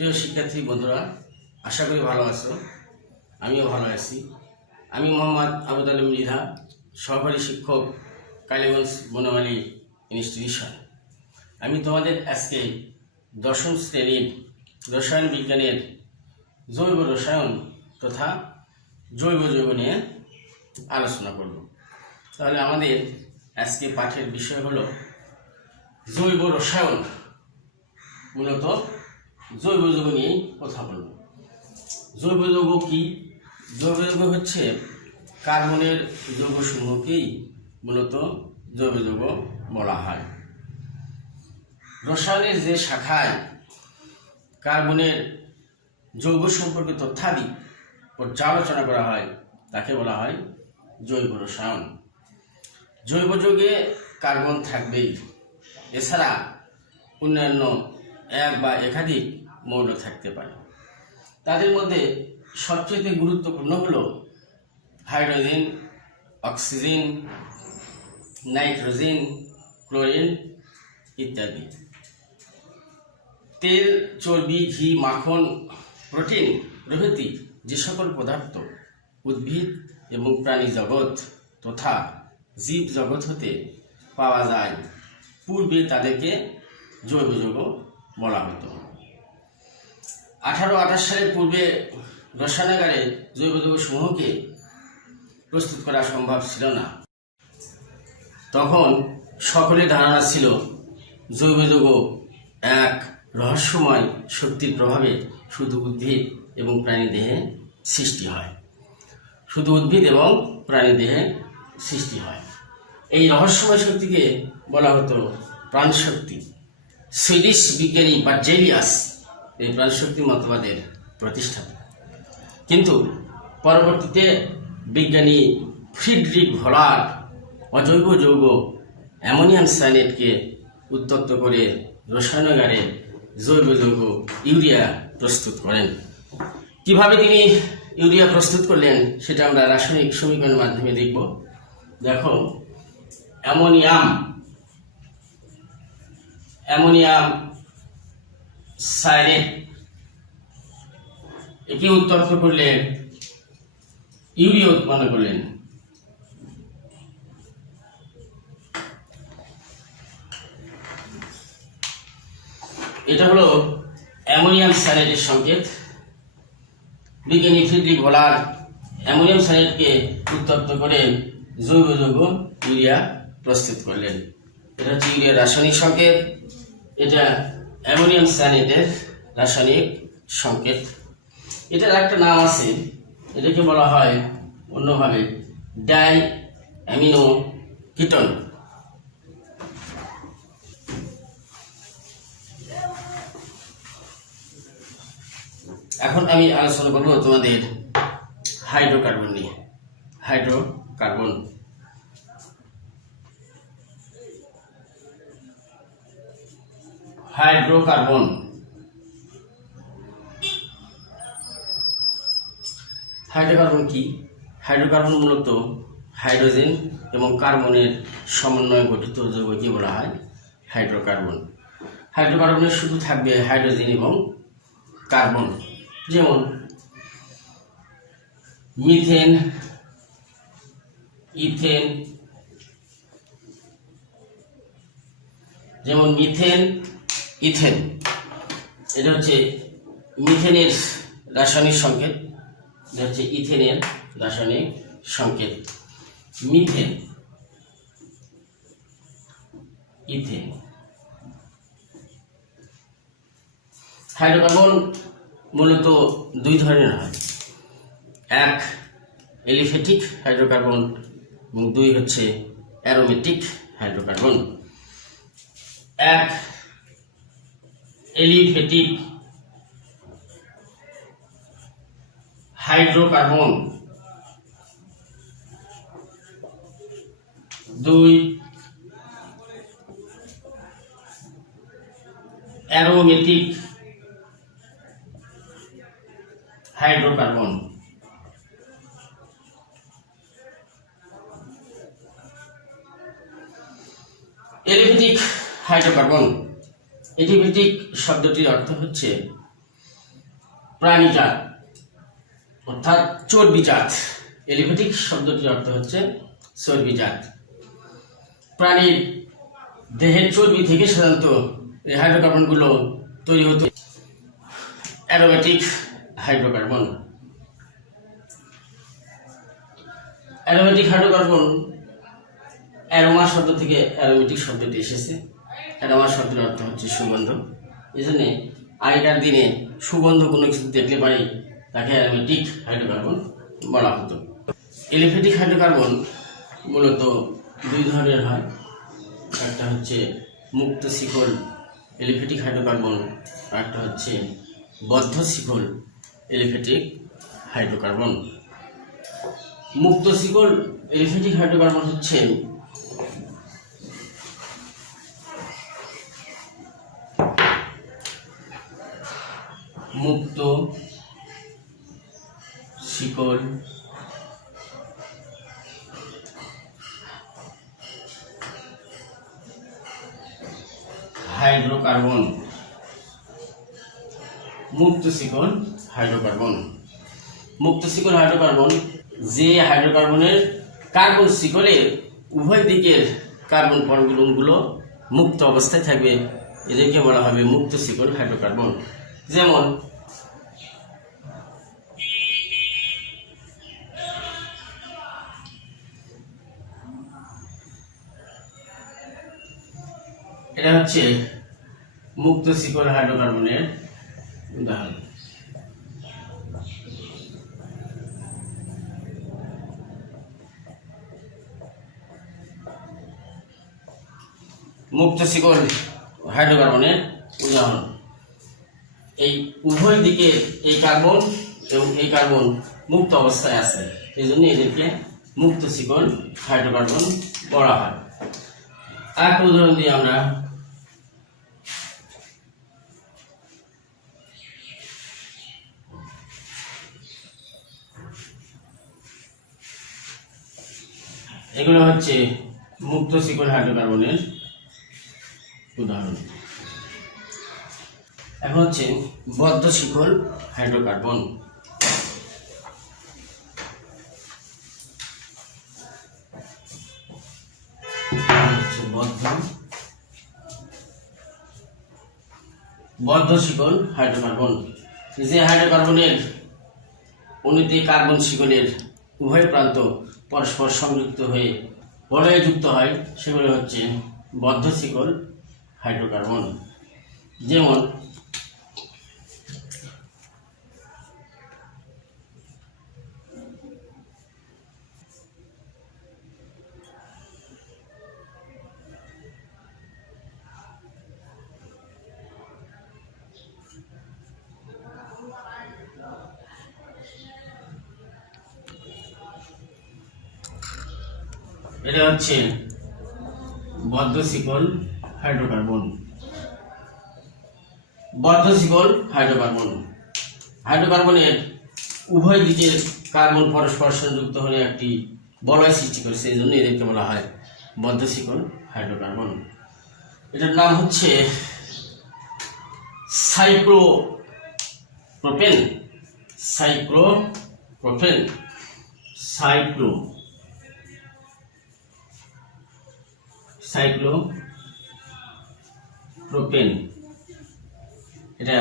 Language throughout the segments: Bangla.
প্রিয় শিক্ষার্থী বন্ধুরা, আশা করি ভালো আছো। আমিও ভালো আছি। আমি মোহাম্মদ আবু তালেব মৃধা, সহকারী শিক্ষক, কালীগঞ্জ বনমালী ইনস্টিটিউশন। আমি তোমাদের আজকে দশম শ্রেণীর রসায়ন বিজ্ঞানের জৈব রসায়ন তথা জৈব যৌগ নিয়ে আলোচনা করব। তাহলে আমাদের আজকে পাঠের বিষয় হলো জৈব রসায়ন। মূলত জৈব যৌগ নিয়েই কথা বলব। জৈব যৌগ কি? জৈব যৌগ হচ্ছে কার্বনের যৌগসমূহকেই মূলত জৈব যৌগ বলা হয়। রসায়নের যে শাখায় কার্বনের যৌগ সম্পর্কে তথ্যাদি পর্যালোচনা করা হয় তাকে বলা হয় জৈব রসায়ন। জৈব যৌগে কার্বন থাকবেই, এছাড়া অন্যান্য এক বা একাধিক মৌল থাকতে পারে। তাদের মধ্যে সবচেয়ে গুরুত্বপূর্ণ হল হাইড্রোজেন, অক্সিজেন, নাইট্রোজেন, ক্লোরিন ইত্যাদি। তেল, চর্বি, ঘি, মাখন, প্রোটিন প্রভৃতি যে সকল পদার্থ উদ্ভিদ এবং প্রাণী জগৎ তথা জীব জগৎ হতে পাওয়া যায়, পূর্বে তাদেরকে জৈব যৌগ বলা হতো। 1828 সালের পূর্বে রসায়নাগারে জৈব যৌগ সমূহকে প্রস্তুত করা সম্ভব ছিল না। তখন সকলের ধারণা ছিল জৈব যৌগ এক রহস্যময় শক্তির প্রভাবে শুধু উদ্ভিদ এবং প্রাণী দেহে সৃষ্টি হয়। শুধু উদ্ভিদ এবং প্রাণী দেহে সৃষ্টি হয়। এই রহস্যময় শক্তিকে বলা হতো প্রাণশক্তি। সুইডিশ বিজ্ঞানী বার্জেলিয়াস এই প্রাণশক্তি মতবাদের প্রতিষ্ঠাতা। কিন্তু পরবর্তীতে বিজ্ঞানী ফ্রিডরিখ ভলার অজৈব যৌগ অ্যামোনিয়াম সায়ানেটকে উত্তপ্ত করে রসায়নাগারে জৈব যৌগ ইউরিয়া প্রস্তুত করেন। কিভাবে তিনি ইউরিয়া প্রস্তুত করলেন সেটা আমরা রাসায়নিক সমীকরণের মাধ্যমে দেখব। দেখো, অ্যামোনিয়াম সায়ানেট একে উত্তপ্ত করলে ইউরিয়া উৎপন্ন করলেন। এটা হলো অ্যামোনিয়াম সায়ানেটের সংকেত। বিজ্ঞানী ফ্রিডরিখ ভলার অ্যামোনিয়াম সায়ানেটকে উত্তপ্ত করে জৈব যৌগ ইউরিয়া প্রস্তুত করলেন। এটা হচ্ছে ইউরিয়ার রাসায়নিক সংকেত, এটা অ্যামোনিয়াম সায়ানেটের রাসায়নিক সংকেত। এটার একটা নাম আছে, এটাকে বলা হয় অন্যভাবে ডাই অ্যামিনো কিটোন। এখন আমি আলোচনা করবো তোমাদের হাইড্রোকার্বন নিয়ে। হাইড্রোকার্বন হাইড্রোকার্বন কি? হাইড্রোকার্বন মূলত হাইড্রোজেন এবং কার্বনের সমন্বয়ে গঠিত যৌগকে বলা হয় হাইড্রোকার্বন। হাইড্রোকার্বনের শুধু থাকবে হাইড্রোজেন এবং কার্বন। যেমন মিথেন, ইথেন, ইথেন এটা হচ্ছে মিথেনের রাসায়নিক সংকেত, এটা হচ্ছে ইথেনের রাসায়নিক সংকেত। Methane, ethane. হাইড্রোকার্বন মূলত দুই ধরনের হয়, এক এলিফ্যাটিক হাইড্রোকার্বন এবং দুই হচ্ছে অ্যারোমেটিক হাইড্রোকার্বন। এক এলিফ্যাটিক হাইড্রোকার্বন, দুই অ্যারোমেটিক হাইড্রোকার্বন। এলিফ্যাটিক হাইড্রোকার্বন, এলিফ্যাটিক শব্দটির অর্থ হচ্ছে প্রাণীজাত অর্থাৎ চর্বিজাত। এলিফ্যাটিক শব্দটির অর্থ হচ্ছে চর্বিজাত। প্রাণীর দেহের চর্বি থেকে সাধারণত এই হাইড্রোকার্বনগুলো তৈরি হতো। Aromatic hydrocarbon. Aromatic hydrocarbon aroma শব্দ থেকে অ্যারোমেটিক শব্দটি এসেছে। অ্যারোমা শব্দের অর্থ হচ্ছে সুগন্ধ। এই জন্যে আগেকার দিনে সুগন্ধ কোনো কিছু দেখলে পারি তাকে অ্যারোমেটিক হাইড্রোকার্বন বলা হতো। এলিফ্যাটিক হাইড্রোকার্বন মূলত দুই ধরনের হয়। একটা হচ্ছে মুক্ত শিকল এলিফ্যাটিক হাইড্রোকার্বন, আর একটা হচ্ছে বদ্ধ শিকল এলিফ্যাটিক হাইড্রোকার্বন। মুক্ত শিকল এলিফ্যাটিক হাইড্রোকার্বন হচ্ছে মুক্ত শিকল হাইড্রোকার্বন। মুক্ত শিকল হাইড্রোকার্বন। মুক্ত শিকল হাইড্রোকার্বন যে হাইড্রোকার্বনের কার্বন শিকলের উভয় দিকের কার্বন পরমাণুগুলো মুক্ত অবস্থায় থাকবে, এদেরকে বলা হবে মুক্ত শিকল হাইড্রোকার্বন। যেমন এটা হচ্ছে মুক্ত শিকল হাইড্রোকার্বনের উদাহরণ। মুক্ত শিকল হাইড্রোকার্বনের উদাহরণ। এই উভয় দিকে এই কার্বন এবং এই কার্বন মুক্ত অবস্থায় আছে, এই জন্য এদেরকে মুক্ত শিকল হাইড্রোকার্বন বলা হয়। আরেকটা উদাহরণ দিয়ে আমরা এগুলো হচ্ছে মুক্ত শিকল হাইড্রোকার্বনের উদাহরণ। এখন হচ্ছে বদ্ধ শিকল হাইড্রোকার্বন। বদ্ধ শিকল হাইড্রোকার্বন যে হাইড্রোকার্বনের অণুতে কার্বন শিকলের উভয় প্রান্ত পরস্পর সংযুক্ত হয়ে বলয়ে যুক্ত হয়, সেগুলো হচ্ছে বদ্ধ শিকল হাইড্রোকার্বন। যেমন এটা হচ্ছে বদ্ধ শিকল হাইড্রোকার্বন। বদ্ধ শিকল হাইড্রোকার্বন হাইড্রোকার্বনের উভয় দিকের কার্বন পরস্পর সংযুক্ত হলে একটি বলয় সৃষ্টি করে, সেই জন্য এদেরকে বলা হয় বদ্ধ শিকল হাইড্রোকার্বন। এটার নাম হচ্ছে সাইক্লোপ্রোপেন। সাইক্লোপ্রোপেন সাইক্লোপ্রোপেন এটা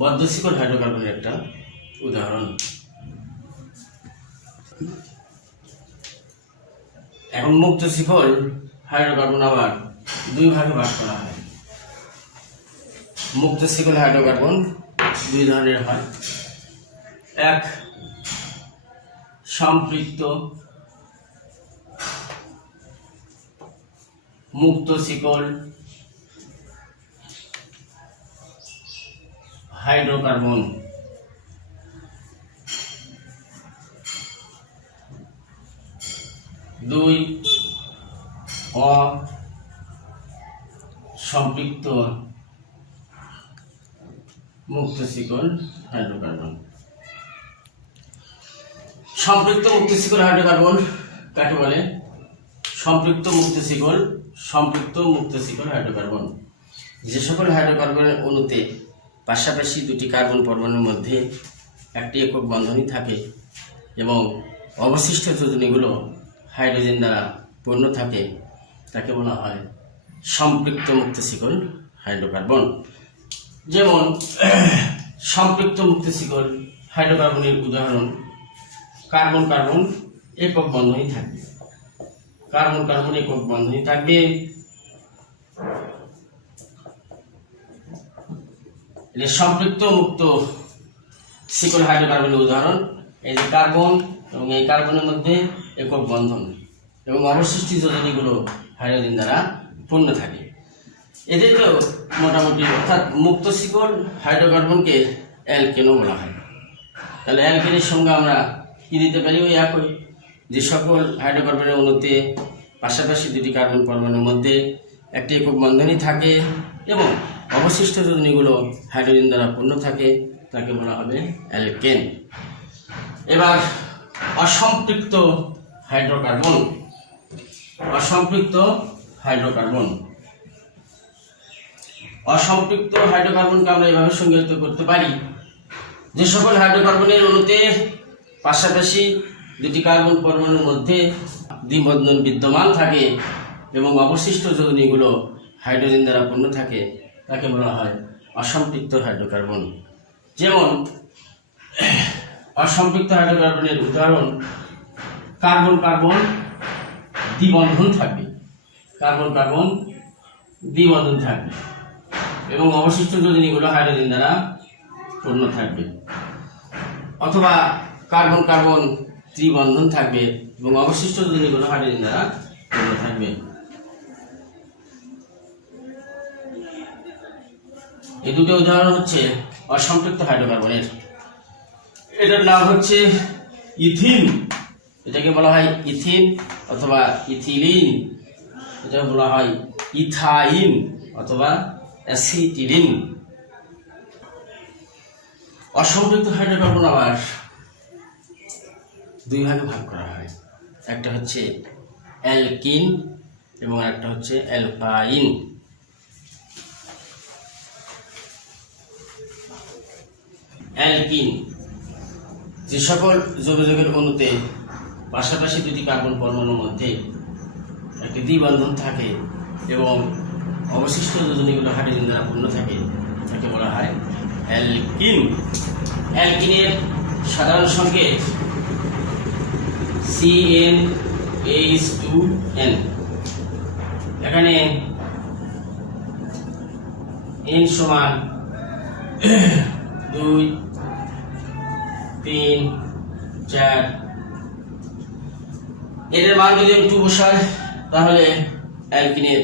বদ্ধ শিকল হাইড্রোকার্বনের একটা উদাহরণ। এখন মুক্ত শিকল হাইড্রোকার্বন আবার দুই ভাগে ভাগ করা হয়। মুক্ত শিকল হাইড্রোকার্বন দুই ধরনের হয়। এক সম্পৃক্ত মুক্ত শিকল হাইড্রোকার্বন। দুই অসম্পৃক্ত মুক্ত শিকল হাইড্রোকার্বন। সম্পৃক্ত মুক্ত শিকল হাইড্রোকার্বন কাকে বলে? সম্পৃক্ত মুক্ত শিকল হাইড্রোকার্বন যে সকল হাইড্রোকার্বনের অণুতে পাশাপাশি দুটি কার্বন পরমাণুর মধ্যে একটি একক বন্ধনই থাকে এবং অবশিষ্ট যোজনীগুলো হাইড্রোজেন দ্বারা পূর্ণ থাকে, তাকে বলা হয় সম্পৃক্ত মুক্ত শিকল হাইড্রোকার্বন। যেমন সম্পৃক্ত মুক্ত শিকল হাইড্রোকার্বনের উদাহরণ কার্বন কার্বন একক বন্ধনই থাকবে, কার্বন কার্বন একক বন্ধনই থাকবে। সম্পৃক্ত মুক্ত শিকল হাইড্রোকার্বনের উদাহরণ এই যে কার্বন এবং এই কার্বনের মধ্যে একক বন্ধন এবং অবশিষ্ট যোজনীগুলো হাইড্রোজেন দ্বারা পূর্ণ থাকে। এদের তো মোটামুটি অর্থাৎ মুক্ত শিকল হাইড্রোকার্বনকে অ্যালকেনও বলা হয়। তাহলে অ্যালকেনের সঙ্গে আমরা কি দিতে পারি? ওই একই যে সকল হাইড্রোকার্বনের অণুতে পাশাপাশি দুটি কার্বন পরমাণুর মধ্যে একটি একক বন্ধনই থাকে এবং অবশিষ্ট যোজনীগুলো হাইড্রোজেন দ্বারা পূর্ণ থাকে, তাকে বলা হবে অ্যালকেন। এবার অসম্পৃক্ত হাইড্রোকার্বন। অসম্পৃক্ত হাইড্রোকার্বন অসম্পৃক্ত হাইড্রোকার্বনকে আমরা এভাবে সংজ্ঞায়িত করতে পারি, যে সকল হাইড্রোকার্বনের অণুতে পাশাপাশি দুটি কার্বন পরমাণুর মধ্যে দ্বিবন্ধন বিদ্যমান থাকে এবং অবশিষ্ট যোজনীগুলো হাইড্রোজেন দ্বারা পূর্ণ থাকে, তাকে বলা হয় অসম্পৃক্ত হাইড্রোকার্বন। যেমন অসম্পৃক্ত হাইড্রোকার্বনের উদাহরণ কার্বন কার্বন দ্বিবন্ধন থাকবে, কার্বন কার্বন দ্বিবন্ধন থাকবে এবং অবশিষ্ট যোজনীগুলো হাইড্রোজেন দ্বারা পূর্ণ থাকবে। অথবা কার্বন কার্বন ত্রিবন্ধন থাকবে এবং অবশিষ্ট যোজনীগুলো হাইড্রোজেন দ্বারা পূর্ণ থাকবে। এই দুটো উদাহরণ হচ্ছে অসম্পৃক্ত হাইড্রোকার্বনের। এটার নাম হচ্ছে ইথিন, এটাকে বলা হয় ইথিন অথবা ইথিলিন, এটাকে বলা হয় ইথাইন অথবা অ্যাসিটিলিন। অসম্পৃক্ত হাইড্রোকার্বন আবার দুই ভাগে ভাগ করা হয়, একটা হচ্ছে অ্যালকিন এবং একটা হচ্ছে অ্যালকাইন। অ্যালকিন যে সকল যৌগের অণুতে পাশাপাশি দুটি কার্বন পরমাণুর মধ্যে একটি দ্বিবন্ধন থাকে এবং অবশিষ্ট যোজনীগুলো হাইড্রোজেন দ্বারা পূর্ণ থাকে, তাকে বলা হয় অ্যালকিন। অ্যালকিনের সাধারণ সংকেত CnH2n। এখানে n সমান 2, 3, 4। এদের মান যদি আমি 2 বসাই তাহলে অ্যালকিনের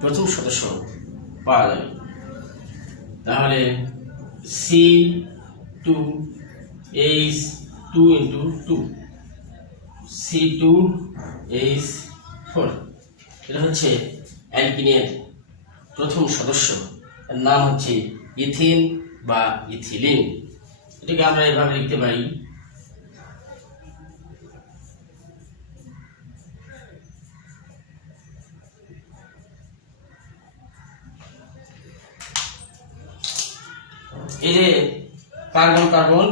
প্রথম সদস্য পাওয়া যাবে। তাহলে C2H2 into 2 C2H4, এটা হচ্ছে অ্যালকিনের প্রথম সদস্য, এর নাম হচ্ছে ইথিন বা ইথিলিন। এটাকে আমরা এভাবে লিখতে পারি এই যে কার্বন কার্বন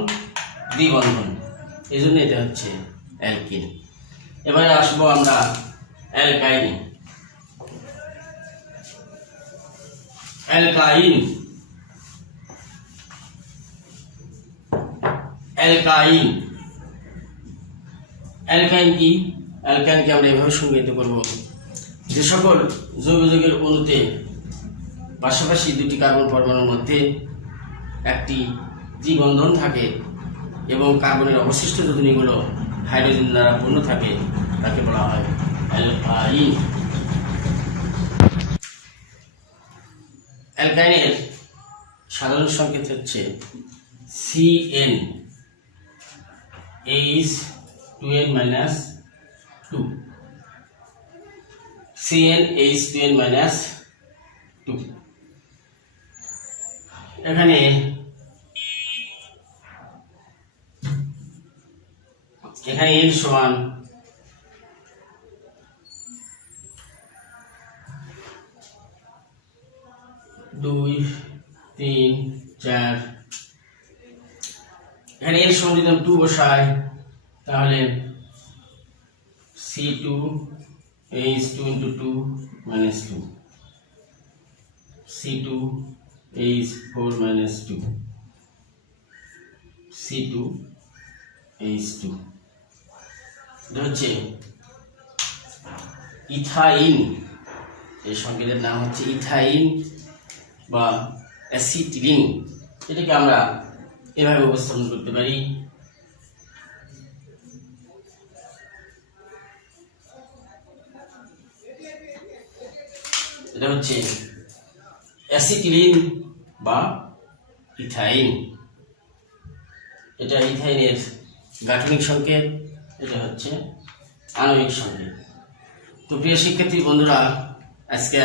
দ্বিবন্ধন, এই জন্য এটা হচ্ছে অ্যালকিন। এবারে আসবো আমরা অ্যালকাইন। অ্যালকাইন অ্যালকাইন অ্যালকাইন কি? অ্যালকাইনকে আমরা এভাবে সংজ্ঞায়িত করব, যে সকল যৌগের অণুতে পাশাপাশি দুটি কার্বন পরমাণুর মধ্যে একটি দ্বিবন্ধন থাকে এবং কার্বনের অবশিষ্ট যোজনীগুলো হাইড্রোজেন দ্বারা পূর্ণ থাকে, তাকে বলা হয় অ্যালকাইন। অ্যালকাইনের সাধারণ সংকেত হচ্ছে CnH2n-2 CnH2n-2। এখানে n সমান 2, 3, 4। এখানে এর সঙ্গে যদি 2 বসাই তাহলে C2H2 into 2 minus 2 C2H4 minus 2 C2H2 এটা হচ্ছে ইথাইন। এই সংকেতের নাম হচ্ছে ইথাইন বা অ্যাসিটিলিন। এটাকে আমরা এভাবে উপস্থাপন করতে পারি, এটা হচ্ছে অ্যাসিটিলিন বা ইথাইন। এটা ইথাইনের গাঠনিক সংকেত, এটা হচ্ছে আণবিক সংকেত। তো প্রিয় শিক্ষার্থী বন্ধুরা, আজকে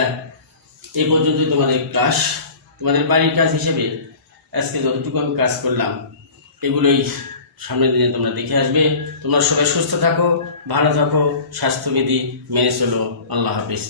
এই পর্যন্তই তোমাদের ক্লাস। তোমাদের বাড়ির কাজ হিসেবে আজকে যতটুকু আমি কাজ করলাম এগুলোই সামনের দিনে তোমরা দেখে আসবে। তোমরা সবাই সুস্থ থাকো, ভালো থাকো, স্বাস্থ্যবিধি মেনে চলো। আল্লাহ হাফিজ।